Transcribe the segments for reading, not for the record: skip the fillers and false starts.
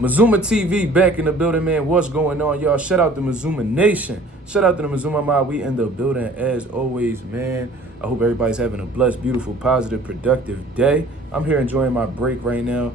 Mazuma TV back in the building, man. What's going on, y'all? Shout out to Mazuma Nation. Shout out to the Mazuma Mob. We in the building as always, man. I hope everybody's having a blessed, beautiful, positive, productive day. I'm here enjoying my break right now.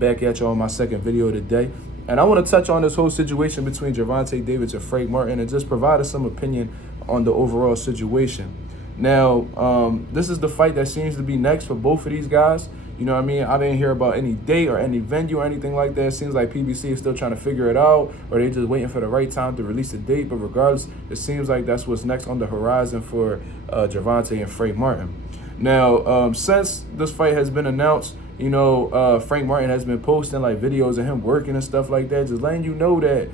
Back at y'all on my second video of the day. And I want to touch on this whole situation between Gervonta Davis and Frank Martin and just provide us some opinion on the overall situation. Now, this is the fight that seems to be next for both of these guys. You know what I mean? I didn't hear about any date or any venue or anything like that. It seems like PBC is still trying to figure it out, or they're just waiting for the right time to release a date. But regardless, it seems like that's what's next on the horizon for Gervonta and Frank Martin. Now, since this fight has been announced, you know, Frank Martin has been posting like videos of him working and stuff like that, just letting you know that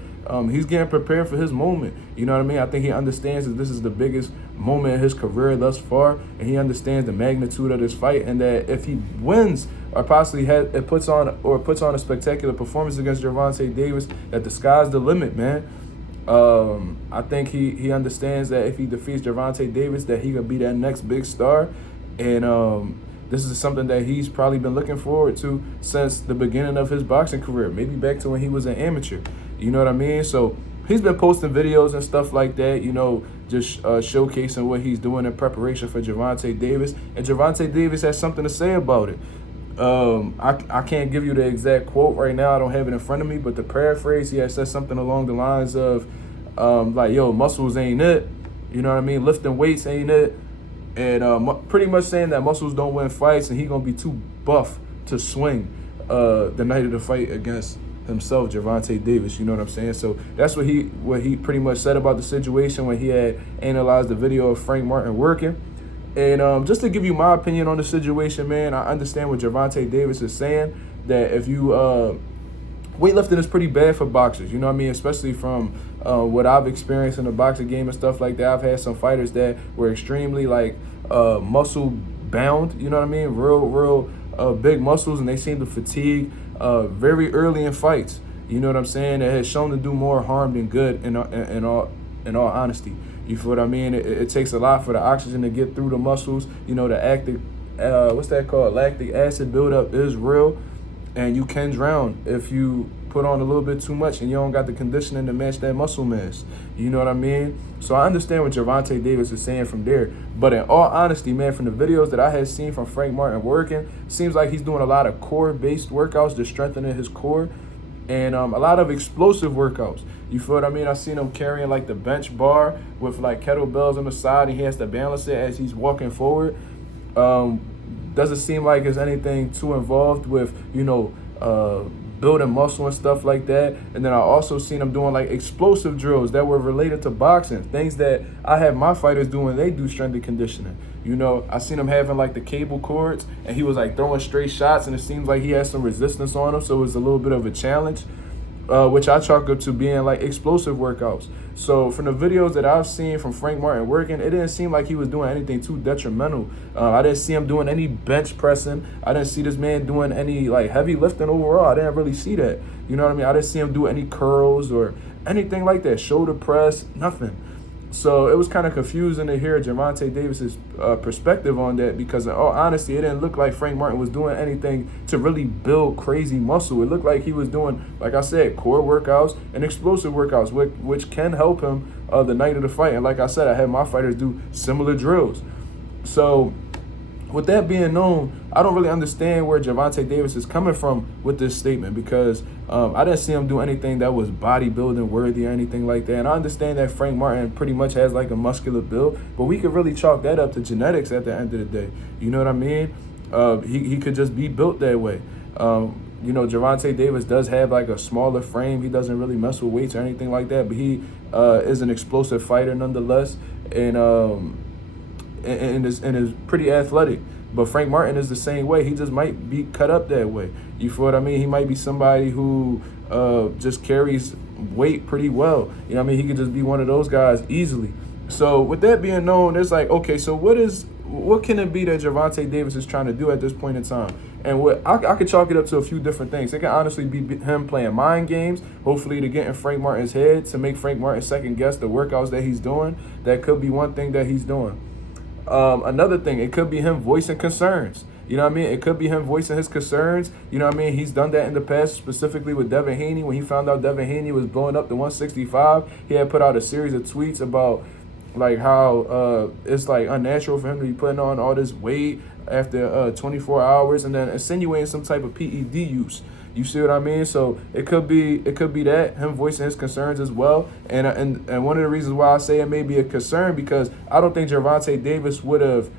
he's getting prepared for his moment. You know what I mean? I think he understands that this is the biggest moment in his career thus far, and he understands the magnitude of this fight, and that if he wins or possibly puts on a spectacular performance against Gervonta Davis, that the sky's the limit, man. I think he understands that if he defeats Gervonta Davis, that he could be that next big star, and this is something that he's probably been looking forward to since the beginning of his boxing career, maybe back to when he was an amateur. You know what I mean? So he's been posting videos and stuff like that, you know, just showcasing what he's doing in preparation for Gervonta Davis. And Gervonta Davis has something to say about it. I can't give you the exact quote right now. I don't have it in front of me. But the paraphrase, he has said something along the lines of, like, yo, muscles ain't it. You know what I mean? Lifting weights ain't it. And pretty much saying that muscles don't win fights, and he going to be too buff to swing the night of the fight against himself, Gervonta Davis. You know what I'm saying? So that's what he pretty much said about the situation when he had analyzed the video of Frank Martin working. And just to give you my opinion on the situation, man, I understand what Gervonta Davis is saying, that if you weightlifting is pretty bad for boxers, you know what I mean? Especially from what I've experienced in the boxing game and stuff like that. I've had some fighters that were extremely like muscle bound, you know what I mean? Real big muscles, and they seem to fatigue very early in fights. You know what I'm saying? It has shown to do more harm than good in all honesty. You feel what I mean? It takes a lot for the oxygen to get through the muscles. You know, the lactic acid buildup is real, and you can drown if you put on a little bit too much and you don't got the conditioning to match that muscle mass. You know what I mean? So I understand what Gervonta Davis is saying from there. But in all honesty, man, from the videos that I had seen from Frank Martin working, seems like he's doing a lot of core-based workouts, just strengthening his core, and a lot of explosive workouts. You feel what I mean? I seen him carrying like the bench bar with like kettlebells on the side, and he has to balance it as he's walking forward. Doesn't seem like there's anything too involved with, you know, building muscle and stuff like that. And then I also seen him doing like explosive drills that were related to boxing, things that I have my fighters doing. They do strength and conditioning. You know, I seen him having like the cable cords, and he was like throwing straight shots, and it seems like he has some resistance on him, so it was a little bit of a challenge, which I chalk up to being like explosive workouts. So from the videos that I've seen from Frank Martin working, it didn't seem like he was doing anything too detrimental. I didn't see him doing any bench pressing. I didn't see this man doing any like heavy lifting overall. I didn't really see that. You know what I mean? I didn't see him do any curls or anything like that. Shoulder press, nothing. So it was kind of confusing to hear Gervonta Davis's perspective on that, because in all honesty, it didn't look like Frank Martin was doing anything to really build crazy muscle. It looked like he was doing, like I said, core workouts and explosive workouts, which can help him the night of the fight. And like I said, I had my fighters do similar drills. So with that being known, I don't really understand where Gervonta Davis is coming from with this statement, because I didn't see him do anything that was bodybuilding worthy or anything like that. And I understand that Frank Martin pretty much has like a muscular build, but we could really chalk that up to genetics at the end of the day. You know what I mean? He could just be built that way. You know, Gervonta Davis does have like a smaller frame. He doesn't really mess with weights or anything like that, but he is an explosive fighter nonetheless, and is pretty athletic. But Frank Martin is the same way. He just might be cut up that way. You feel what I mean? He might be somebody who just carries weight pretty well. You know what I mean? He could just be one of those guys easily. So with that being known, it's like, okay, so what can it be that Gervonta Davis is trying to do at this point in time? And what I could chalk it up to a few different things. It can honestly be him playing mind games, hopefully to get in Frank Martin's head, to make Frank Martin second guess the workouts that he's doing. That could be one thing that he's doing. Another thing, it could be him voicing concerns. You know what I mean? It could be him voicing his concerns. You know what I mean? He's done that in the past, specifically with Devin Haney. When he found out Devin Haney was blowing up to 165, he had put out a series of tweets about like how it's like unnatural for him to be putting on all this weight after 24 hours and then insinuating some type of PED use. You see what I mean? So it could be that him voicing his concerns as well. And one of the reasons why I say it may be a concern because I don't think Gervonta Davis would have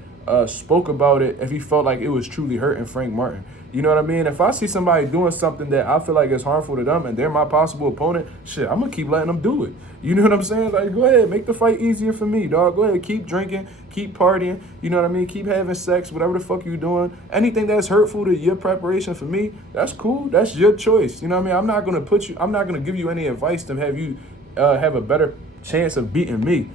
spoke about it if he felt like it was truly hurting Frank Martin. You know what I mean? If I see somebody doing something that I feel like is harmful to them and they're my possible opponent, shit, I'm going to keep letting them do it. You know what I'm saying? Like, go ahead, make the fight easier for me, dog. Go ahead, keep drinking, keep partying, you know what I mean? Keep having sex, whatever the fuck you doing. Anything that's hurtful to your preparation for me, that's cool. That's your choice. You know what I mean? I'm not going to give you any advice to have you have a better chance of beating me.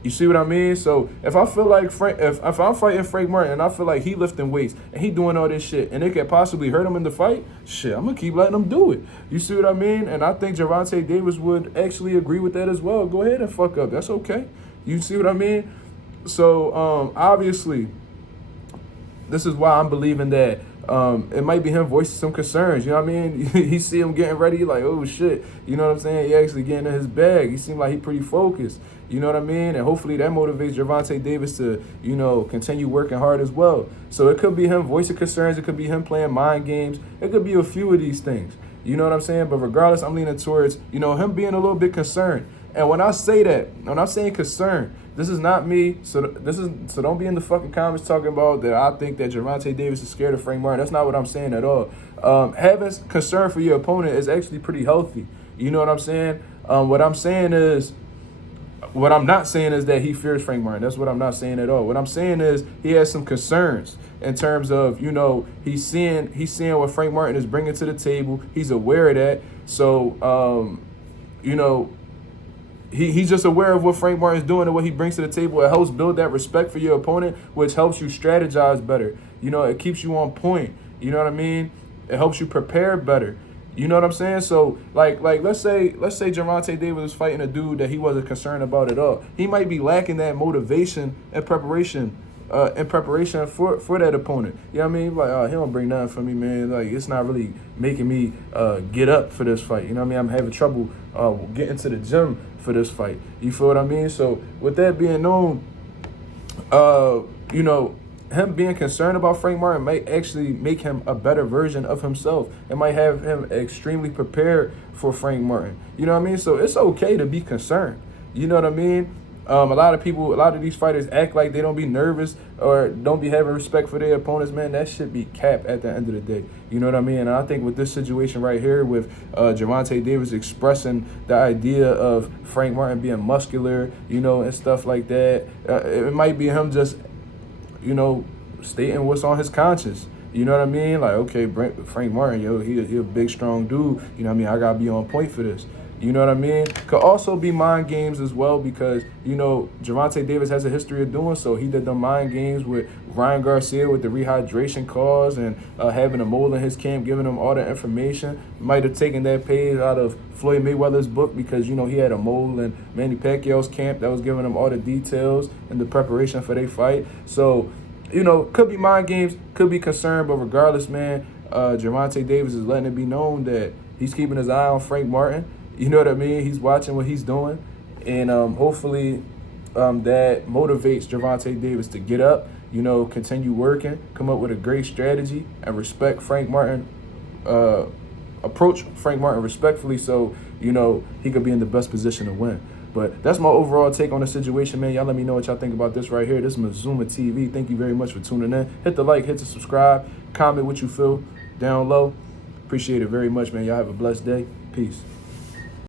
You see what I mean? So if I feel like if I'm fighting Frank Martin and I feel like he lifting weights and he doing all this shit and it could possibly hurt him in the fight, shit, I'm gonna keep letting him do it. You see what I mean? And I think Gervonta Davis would actually agree with that as well. Go ahead and fuck up. That's okay. You see what I mean? So obviously, this is why I'm believing that it might be him voicing some concerns. You know what I mean? He see him getting ready, like, oh shit. You know what I'm saying? He actually getting in his bag. He seemed like he pretty focused. You know what I mean? And hopefully that motivates Gervonta Davis to, you know, continue working hard as well. So it could be him voicing concerns. It could be him playing mind games. It could be a few of these things. You know what I'm saying? But regardless, I'm leaning towards, you know, him being a little bit concerned. And when I say that, when I'm saying concern, this is not me. So don't be in the fucking comments talking about that I think that Gervonta Davis is scared of Frank Martin. That's not what I'm saying at all. Having concern for your opponent is actually pretty healthy. You know what I'm saying? What I'm not saying is that he fears Frank Martin. That's what I'm not saying at all. What I'm saying is he has some concerns in terms of, you know, he's seeing what Frank Martin is bringing to the table. He's aware of that. So, you know, he's just aware of what Frank Martin is doing and what he brings to the table. It helps build that respect for your opponent, which helps you strategize better. You know, it keeps you on point. You know what I mean? It helps you prepare better. You know what I'm saying? So, like, let's say Gervonta Davis was fighting a dude that he wasn't concerned about at all. He might be lacking that motivation and preparation for that opponent. You know what I mean? Like, he don't bring nothing for me, man. Like, it's not really making me get up for this fight. You know what I mean? I'm having trouble getting to the gym for this fight. You feel what I mean? So, with that being known, you know, him being concerned about Frank Martin might actually make him a better version of himself. It might have him extremely prepared for Frank Martin. You know what I mean? So it's okay to be concerned. You know what I mean? A lot of these fighters act like they don't be nervous or don't be having respect for their opponents, man. That should be capped at the end of the day. You know what I mean? And I think with this situation right here with Gervonta Davis expressing the idea of Frank Martin being muscular, you know, and stuff like that, it might be him just, you know, stating what's on his conscience. You know what I mean? Like, okay, Frank Martin, yo, he a big, strong dude. You know what I mean? I got to be on point for this. You know what I mean? Could also be mind games as well because, you know, Gervonta Davis has a history of doing so. He did the mind games with Ryan Garcia with the rehydration cause and having a mole in his camp, giving him all the information. Might have taken that page out of Floyd Mayweather's book because, you know, he had a mole in Manny Pacquiao's camp that was giving him all the details and the preparation for their fight. So, you know, could be mind games, could be concern, but regardless, man, Gervonta Davis is letting it be known that he's keeping his eye on Frank Martin. You know what I mean? He's watching what he's doing. And hopefully that motivates Gervonta Davis to get up, you know, continue working, come up with a great strategy, and respect Frank Martin, approach Frank Martin respectfully so, you know, he could be in the best position to win. But that's my overall take on the situation, man. Y'all let me know what y'all think about this right here. This is Mazuma TV. Thank you very much for tuning in. Hit the like, hit the subscribe, comment what you feel down low. Appreciate it very much, man. Y'all have a blessed day. Peace.